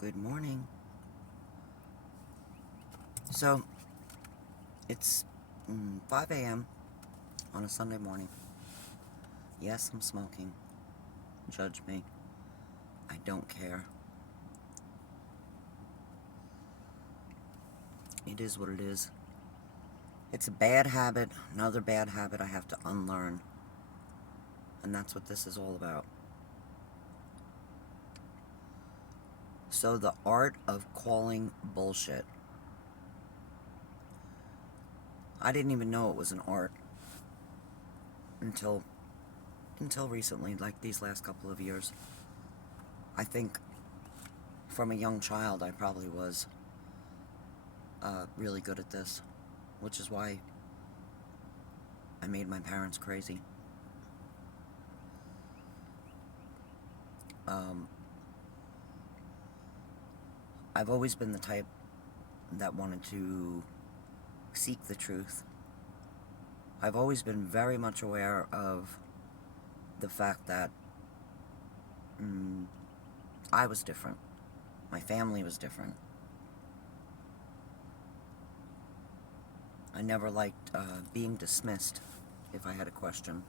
Good morning. So, it's 5 a.m. on a Sunday morning. Yes, I'm smoking. Judge me. I don't care. It is what it is. It's a bad habit, another bad habit I have to unlearn. And that's what this is all about. So, the art of calling bullshit. I didn't even know it was an art until recently, like these last couple of years. I think from a young child I probably was really good at this, which is why I made my parents crazy. I've always been the type that wanted to seek the truth. I've always been very much aware of the fact that I was different. My family was different. I never liked being dismissed if I had a question.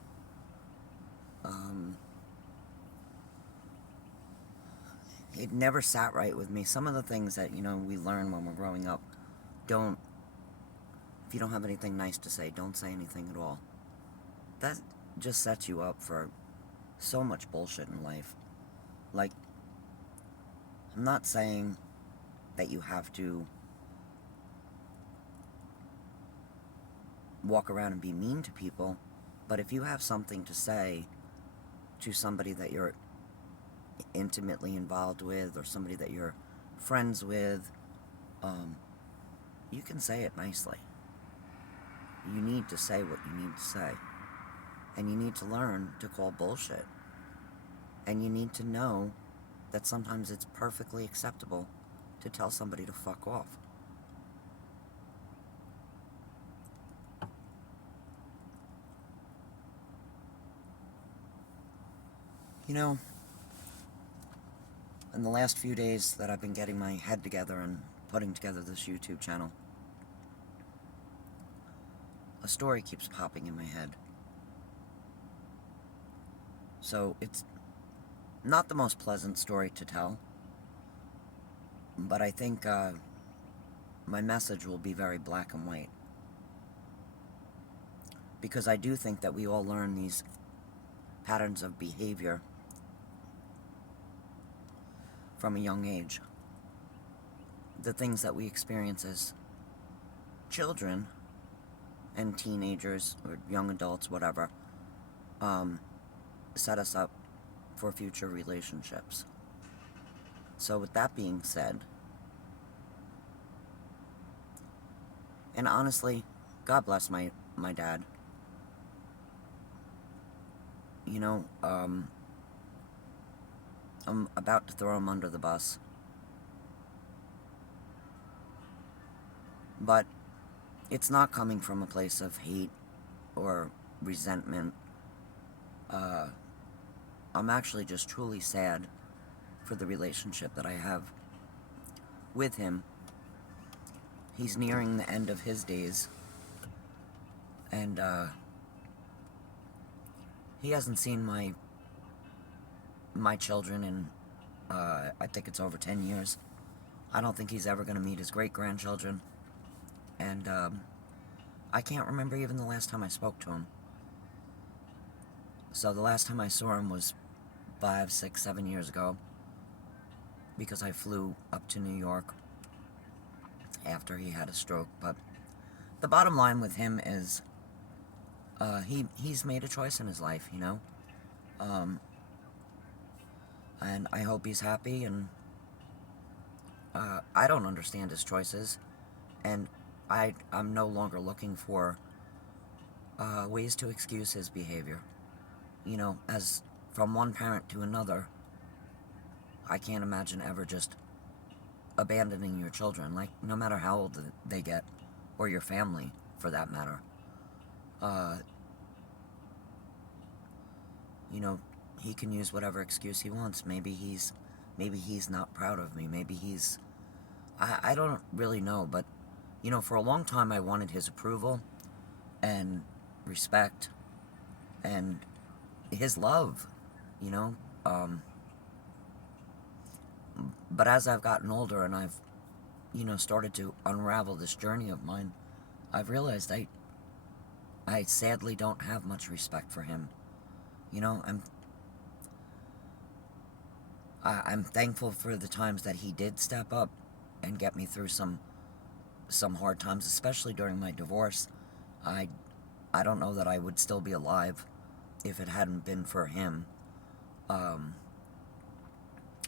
It never sat right with me. Some of the things that, we learn when we're growing up, if you don't have anything nice to say, don't say anything at all. That just sets you up for so much bullshit in life. Like, I'm not saying that you have to walk around and be mean to people, but if you have something to say to somebody that you're intimately involved with or somebody that you're friends with, you can say it nicely. You need to say what you need to say. And you need to learn to call bullshit. And you need to know that sometimes it's perfectly acceptable to tell somebody to fuck off. In the last few days that I've been getting my head together and putting together this YouTube channel, a story keeps popping in my head. So it's not the most pleasant story to tell, but I think my message will be very black and white. Because I do think that we all learn these patterns of behavior from a young age. The things that we experience as children and teenagers or young adults, whatever, set us up for future relationships. So with that being said, and honestly, God bless my dad. I'm about to throw him under the bus. But it's not coming from a place of hate or resentment. I'm actually just truly sad for the relationship that I have with him. He's nearing the end of his days, and he hasn't seen my children in I think it's over 10 years. I don't think he's ever going to meet his great-grandchildren, and I can't remember even the last time I spoke to him. So the last time I saw him was 5, 6, 7 years ago, because I flew up to New York after he had a stroke. But the bottom line with him is he's made a choice in his life, and I hope he's happy, and I don't understand his choices, and I'm no longer looking for ways to excuse his behavior. As from one parent to another, I can't imagine ever just abandoning your children, like, no matter how old they get, or your family, for that matter. He can use whatever excuse he wants. Maybe he's Maybe he's not proud of me. Maybe he's... I don't really know, but, you know, for a long time I wanted his approval and respect and his love, you know? But as I've gotten older and I've, you know, started to unravel this journey of mine, I've realized I sadly don't have much respect for him. You know, I'm thankful for the times that he did step up and get me through some hard times, especially during my divorce. I don't know that I would still be alive if it hadn't been for him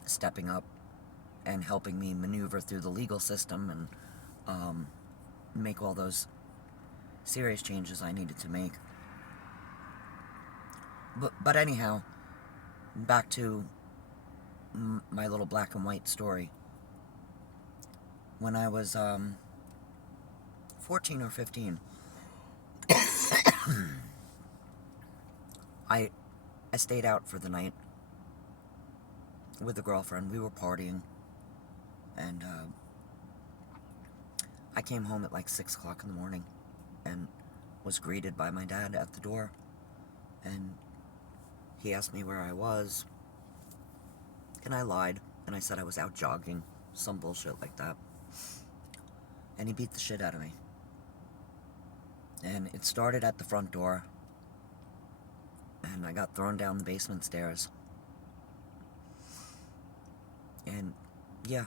stepping up and helping me maneuver through the legal system and make all those serious changes I needed to make. But anyhow, back to my little black and white story. When I was 14 or 15, I stayed out for the night with a girlfriend. We were partying, and I came home at like 6 o'clock in the morning and was greeted by my dad at the door, and he asked me where I was, and I lied, and I said I was out jogging, some bullshit like that, and he beat the shit out of me. And it started at the front door, and I got thrown down the basement stairs. And yeah,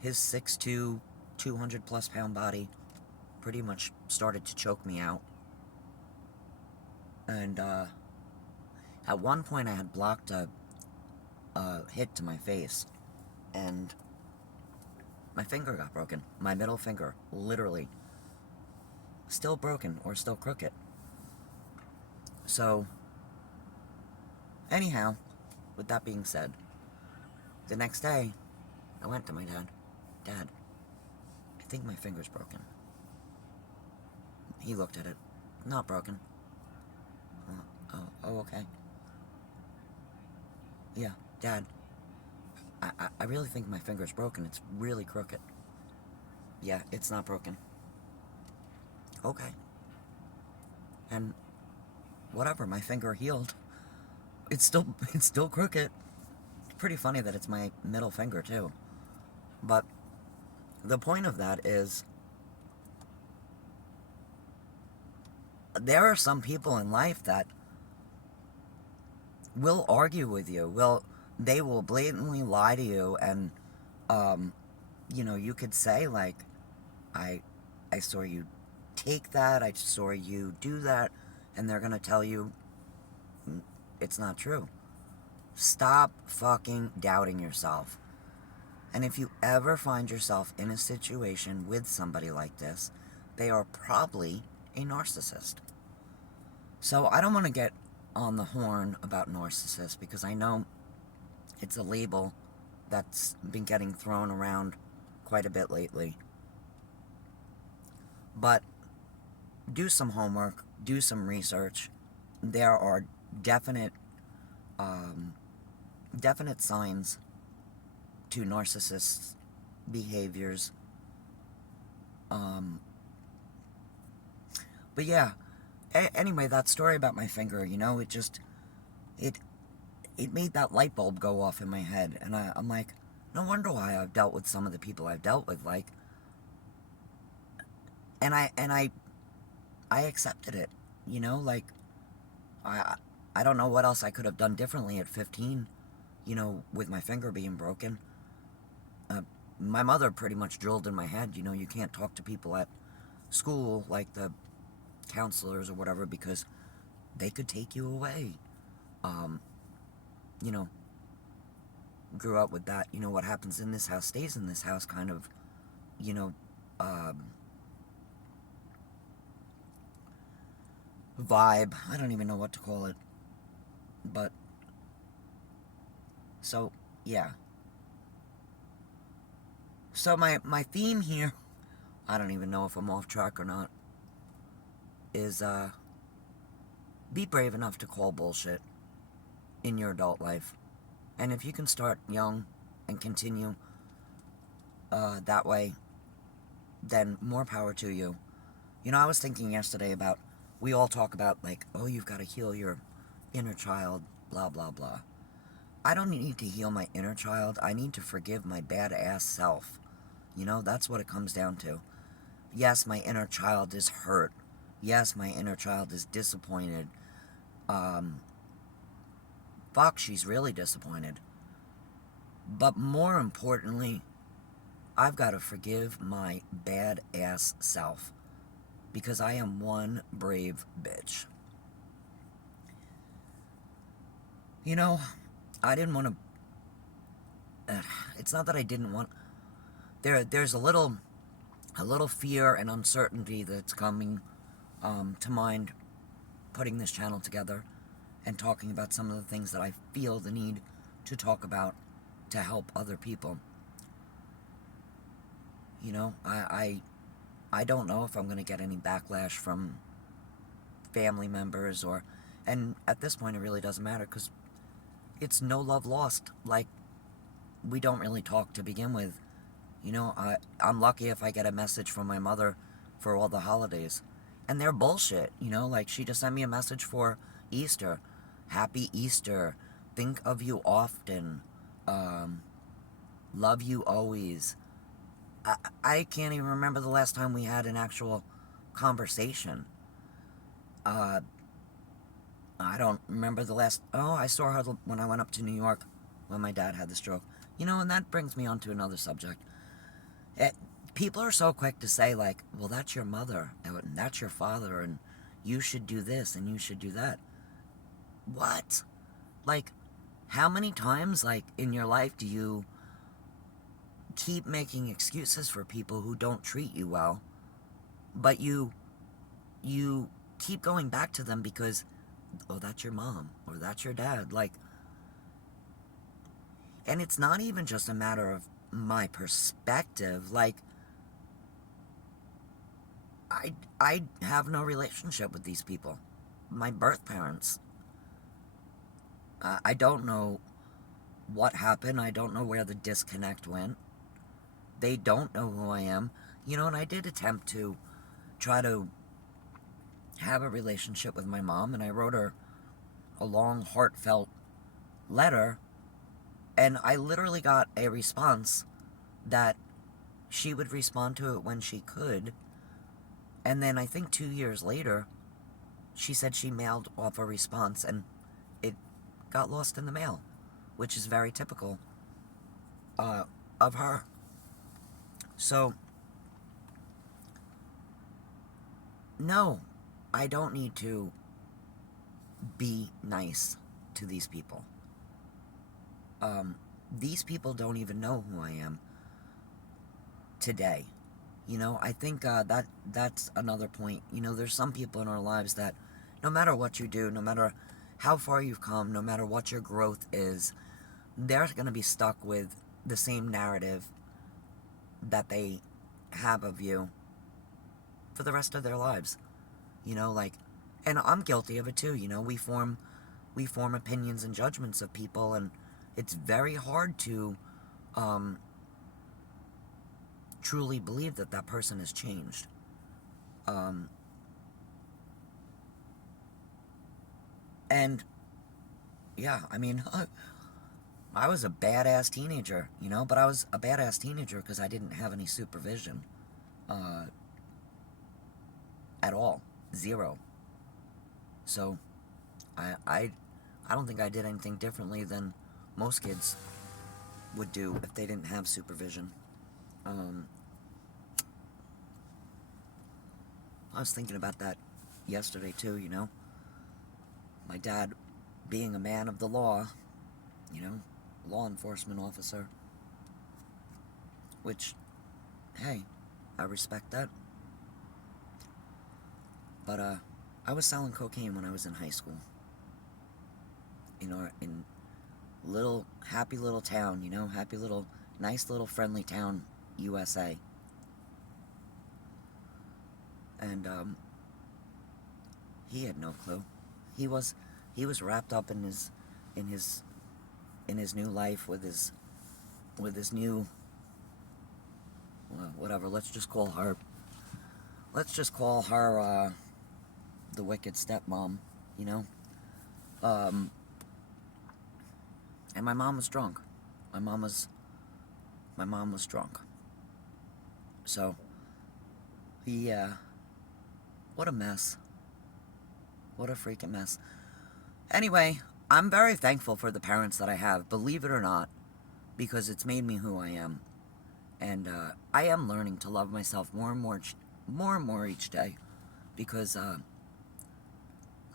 his 6'2", 200 plus pound body pretty much started to choke me out. And at one point I had blocked a hit to my face, and my finger got broken. My middle finger, literally. Still broken, or still crooked. So, anyhow, with that being said, the next day, I went to my dad. Dad, I think my finger's broken. He looked at it. Not broken. Oh, okay. Yeah, Dad, I really think my finger's broken. It's really crooked. Yeah, it's not broken. Okay. And whatever, my finger healed. It's still crooked. It's pretty funny that it's my middle finger too. But the point of that is, there are some people in life that will argue with you. They will blatantly lie to you, and you know, you could say like, I saw you take that, I saw you do that, and they're gonna tell you it's not true. Stop fucking doubting yourself. And if you ever find yourself in a situation with somebody like this, they are probably a narcissist. So I don't want to get on the horn about narcissist, because I know it's a label that's been getting thrown around quite a bit lately. But do some homework, do some research. There are definite signs to narcissists' behaviors. But yeah, anyway, that story about my finger, you know, it made that light bulb go off in my head, and I'm like, no wonder why I've dealt with some of the people I've dealt with, like, and I accepted it, you know, like, I don't know what else I could have done differently at 15, you know, with my finger being broken. My mother pretty much drilled in my head, you know, you can't talk to people at school, like the counselors or whatever, because they could take you away. You know, grew up with that, you know, what happens in this house stays in this house kind of, you know, vibe. I don't even know what to call it. But, so, yeah. So my theme here, I don't even know if I'm off track or not, is, be brave enough to call bullshit in your adult life. And if you can start young and continue that way, then more power to you. You know, I was thinking yesterday about, we all talk about, like, oh, you've got to heal your inner child, blah, blah, blah. I don't need to heal my inner child. I need to forgive my badass self. You know, that's what it comes down to. Yes, my inner child is hurt. Yes, my inner child is disappointed. Fuck, she's really disappointed. But more importantly, I've got to forgive my badass self. Because I am one brave bitch. You know, I didn't want to... it's not that I didn't want... There's a little fear and uncertainty that's coming to mind putting this channel together and talking about some of the things that I feel the need to talk about to help other people. You know, I don't know if I'm going to get any backlash from family members or... And at this point, it really doesn't matter because it's no love lost. Like, we don't really talk to begin with. You know, I'm lucky if I get a message from my mother for all the holidays. And they're bullshit, you know? Like, she just sent me a message for Easter. Happy Easter. Think of you often. Love you always. I can't even remember the last time we had an actual conversation. I don't remember the last... Oh, I saw her when I went up to New York when my dad had the stroke. You know, and that brings me on to another subject. People are so quick to say, like, well, that's your mother, and that's your father, and you should do this, and you should do that. What? Like, how many times, like, in your life do you keep making excuses for people who don't treat you well, but you keep going back to them because, oh, that's your mom, or that's your dad, like... And it's not even just a matter of my perspective, like... I have no relationship with these people. My birth parents. I don't know what happened. I don't know where the disconnect went. They don't know who I am. You know, and I did attempt to try to have a relationship with my mom, and I wrote her a long, heartfelt letter, and I literally got a response that she would respond to it when she could. And then I think 2 years later, she said she mailed off a response and it got lost in the mail, which is very typical of her. So, no, I don't need to be nice to these people. These people don't even know who I am today. You know, I think that's another point. You know, there's some people in our lives that no matter what you do, no matter how far you've come, no matter what your growth is, they're going to be stuck with the same narrative that they have of you for the rest of their lives. You know, like, and I'm guilty of it too. You know, we form opinions and judgments of people, and it's very hard to truly believe that that person has changed. And yeah, I mean, I was a badass teenager, you know, but I was a badass teenager because I didn't have any supervision at all. Zero. So I don't think I did anything differently than most kids would do if they didn't have supervision. I was thinking about that yesterday too, you know. My dad being a man of the law, you know, law enforcement officer. Which, hey, I respect that. But I was selling cocaine when I was in high school. In little happy little town, you know, happy little nice little friendly town, USA. And he had no clue. He was wrapped up in his in his new life with his new, whatever. Let's just call her the wicked stepmom, you know. And my mom was drunk. My mom was drunk. So, yeah, what a mess. What a freaking mess. Anyway, I'm very thankful for the parents that I have, believe it or not, because it's made me who I am. And I am learning to love myself more and more each day, because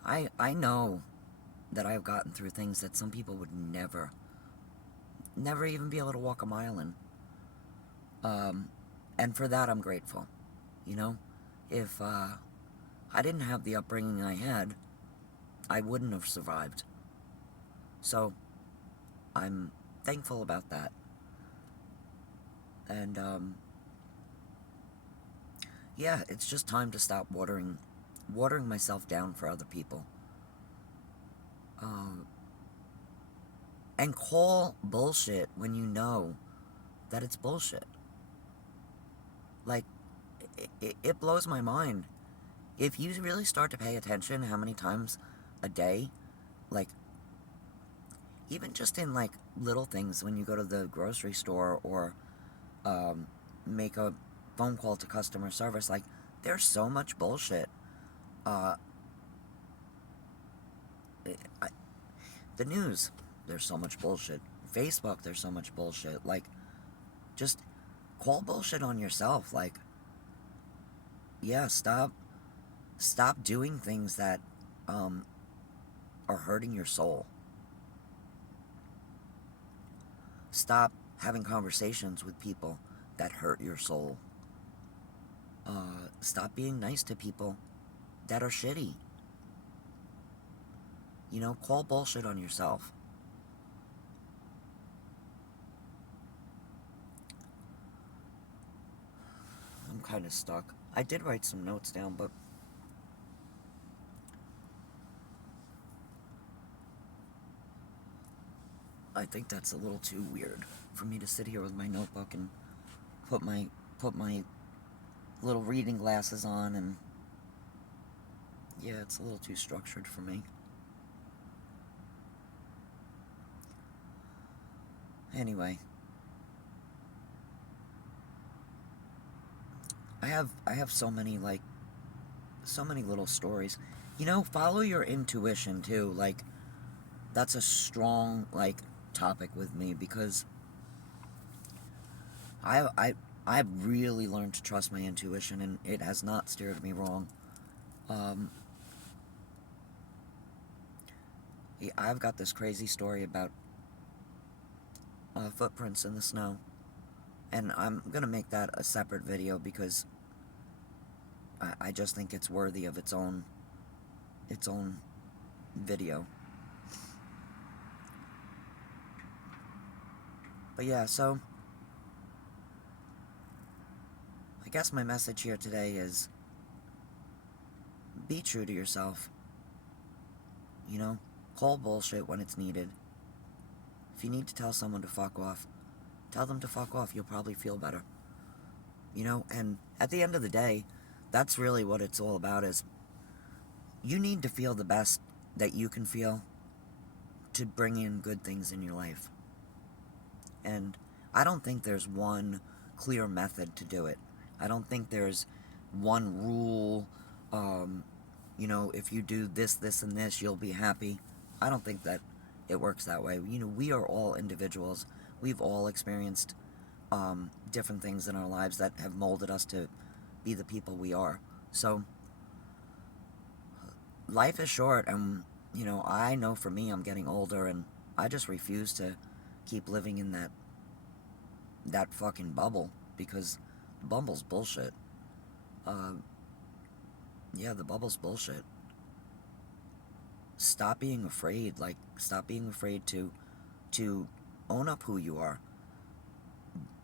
I know that I've gotten through things that some people would never even be able to walk a mile in. And for that, I'm grateful. You know, if I didn't have the upbringing I had, I wouldn't have survived. So, I'm thankful about that. And, yeah, it's just time to stop watering myself down for other people. And call bullshit when you know that it's bullshit. Like, it blows my mind. If you really start to pay attention how many times a day, like, even just in, like, little things when you go to the grocery store or make a phone call to customer service, like, there's so much bullshit. The news, there's so much bullshit. Facebook, there's so much bullshit. Like, just call bullshit on yourself. Like, yeah, stop doing things that are hurting your soul. Stop having conversations with people that hurt your soul. Stop being nice to people that are shitty. You know, call bullshit on yourself. I'm kind of stuck. I did write some notes down, but I think that's a little too weird for me to sit here with my notebook and put my little reading glasses on, and yeah, it's a little too structured for me. Anyway, I have so many little stories. You know, follow your intuition too. Like, that's a strong topic with me, because I've really learned to trust my intuition, and it has not steered me wrong. I've got this crazy story about footprints in the snow, and I'm gonna make that a separate video, because I just think it's worthy of its own video. But yeah, so I guess my message here today is be true to yourself. You know, call bullshit when it's needed. If you need to tell someone to fuck off, tell them to fuck off. You'll probably feel better. You know, and at the end of the day, that's really what it's all about, is you need to feel the best that you can feel to bring in good things in your life. And I don't think there's one clear method to do it. I don't think there's one rule, you know, if you do this, this, and this, you'll be happy. I don't think that it works that way. You know, we are all individuals. We've all experienced different things in our lives that have molded us to be the people we are. So, life is short, and, you know, I know for me, I'm getting older, and I just refuse to keep living in that fucking bubble, because the bubble's bullshit. Yeah, the bubble's bullshit. Stop being afraid. Like, stop being afraid to own up who you are.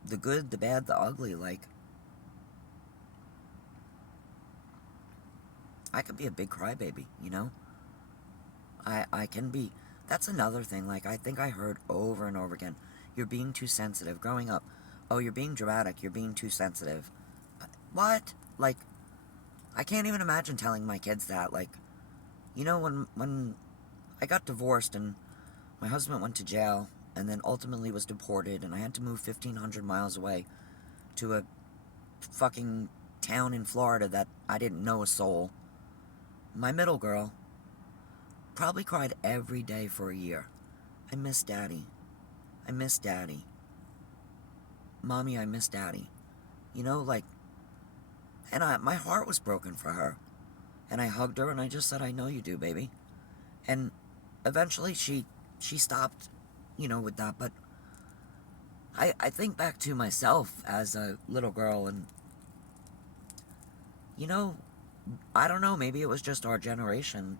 The good, the bad, the ugly. Like, I could be a big crybaby, you know? I can be. That's another thing, like, I think I heard over and over again, you're being too sensitive. Growing up, oh, you're being dramatic, you're being too sensitive. What? Like, I can't even imagine telling my kids that. Like, you know, when I got divorced and my husband went to jail and then ultimately was deported and I had to move 1,500 miles away to a fucking town in Florida that I didn't know a soul, my middle girl probably cried every day for a year. I miss Daddy. I miss Daddy. Mommy, I miss Daddy. You know, like, and my heart was broken for her. And I hugged her and I just said, I know you do, baby. And eventually she stopped, you know, with that. But I think back to myself as a little girl and, you know, I don't know, maybe it was just our generation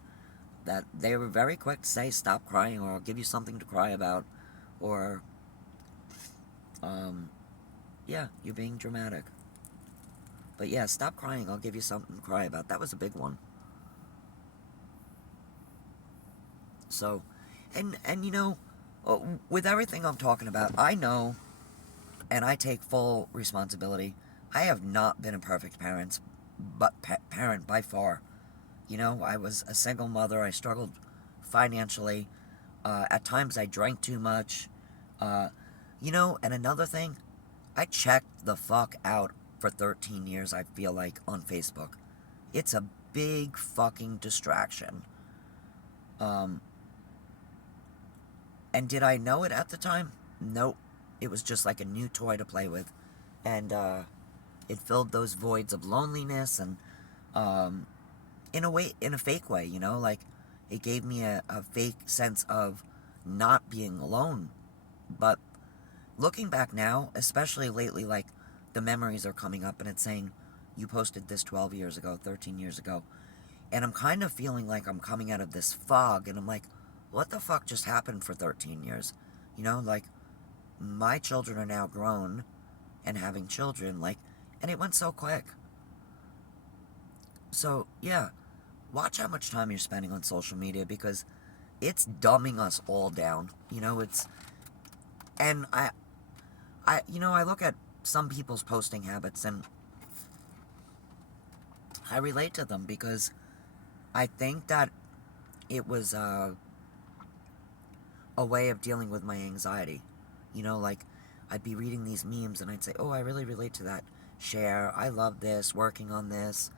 that they were very quick to say, stop crying, or I'll give you something to cry about, or, yeah, you're being dramatic. But yeah, stop crying, I'll give you something to cry about. That was a big one. So, and you know, with everything I'm talking about, I know, and I take full responsibility, I have not been a perfect parent, parent by far. You know, I was a single mother. I struggled financially. At times, I drank too much. You know, and another thing, I checked the fuck out for 13 years, I feel like, on Facebook. It's a big fucking distraction. And did I know it at the time? Nope. It was just like a new toy to play with. And it filled those voids of loneliness and, in a way, in a fake way, you know, like it gave me a fake sense of not being alone. But looking back now, especially lately, like the memories are coming up and it's saying, you posted this 12 years ago, 13 years ago. And I'm kind of feeling like I'm coming out of this fog and I'm like, what the fuck just happened for 13 years? You know, like my children are now grown and having children, like, and it went so quick. So, yeah, watch how much time you're spending on social media because it's dumbing us all down. You know, and you know, I look at some people's posting habits and I relate to them because I think that it was a way of dealing with my anxiety. You know, like I'd be reading these memes and I'd say, oh, I really relate to that. Share, I love this, working on this.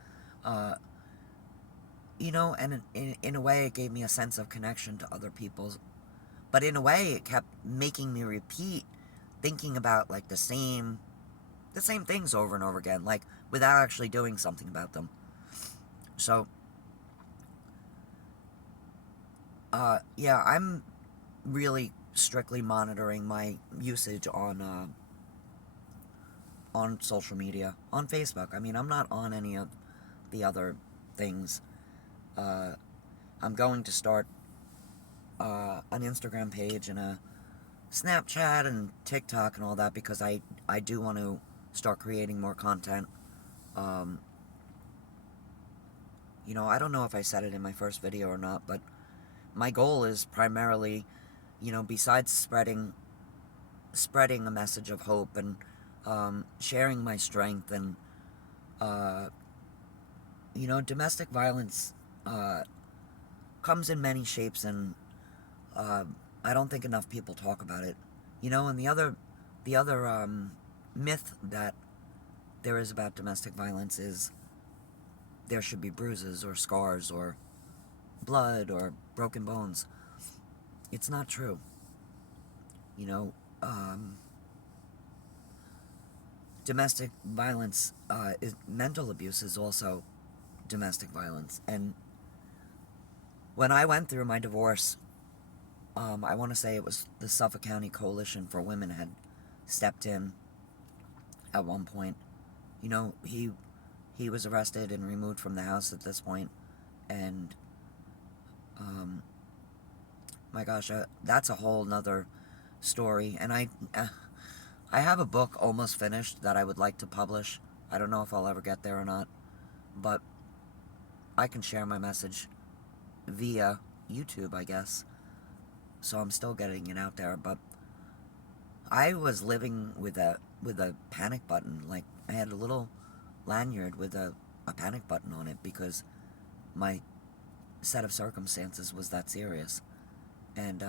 You know, and in a way it gave me a sense of connection to other people's. But in a way it kept making me repeat thinking about like the same things over and over again, like without actually doing something about them. So, yeah, I'm really strictly monitoring my usage on social media, on Facebook. I mean, I'm not on any of the other things. I'm going to start an Instagram page and a Snapchat and TikTok and all that because I do want to start creating more content. You know, I don't know if I said it in my first video or not, but my goal is primarily, you know, besides spreading a message of hope and sharing my strength and, you know, domestic violence comes in many shapes and I don't think enough people talk about it. You know, and the other myth that there is about domestic violence is there should be bruises or scars or blood or broken bones. It's not true. You know, domestic violence, mental abuse is also domestic violence. And when I went through my divorce, I want to say it was the Suffolk County Coalition for Women had stepped in at one point. You know, he was arrested and removed from the house at this point, and my gosh, that's a whole nother story. And I have a book almost finished that I would like to publish. I don't know if I'll ever get there or not, but I can share my message via YouTube, I guess. so I'm still getting it out there. But I was living with a panic button. Like, I had a little lanyard with a panic button on it because my set of circumstances was that serious. And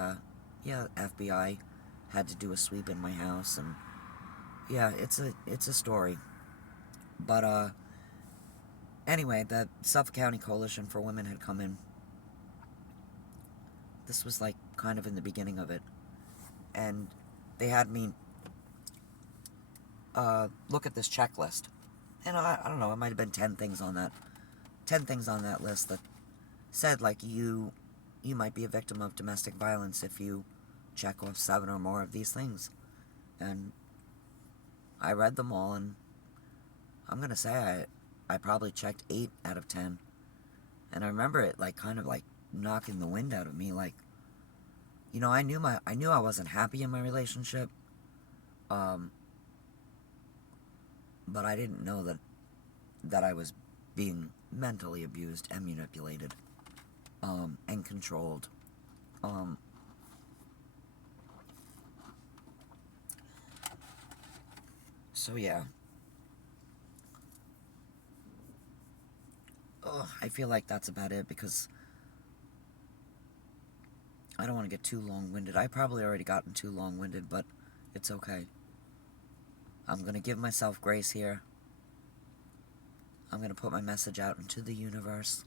yeah, FBI had to do a sweep in my house, and yeah, it's a story. But anyway, the Suffolk County Coalition for Women had come in. This was like kind of in the beginning of it, and they had me look at this checklist. And I don't know, it might have been 10 things on that list that said, like, you might be a victim of domestic violence if you check off 7 or more of these things. And I read them all, and I'm gonna say I probably checked 8 out of 10. And I remember it, like, kind of like knocking the wind out of me. Like, you know, I knew I wasn't happy in my relationship, but I didn't know that I was being mentally abused and manipulated, and controlled. So yeah. Ugh, I feel like that's about it, because I don't want to get too long-winded. I probably already gotten too long-winded, but it's okay. I'm going to give myself grace here. I'm going to put my message out into the universe.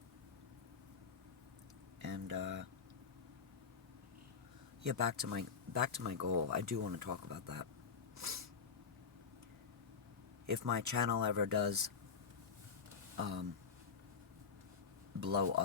And yeah, back to my goal. I do want to talk about that. If my channel ever does blow up,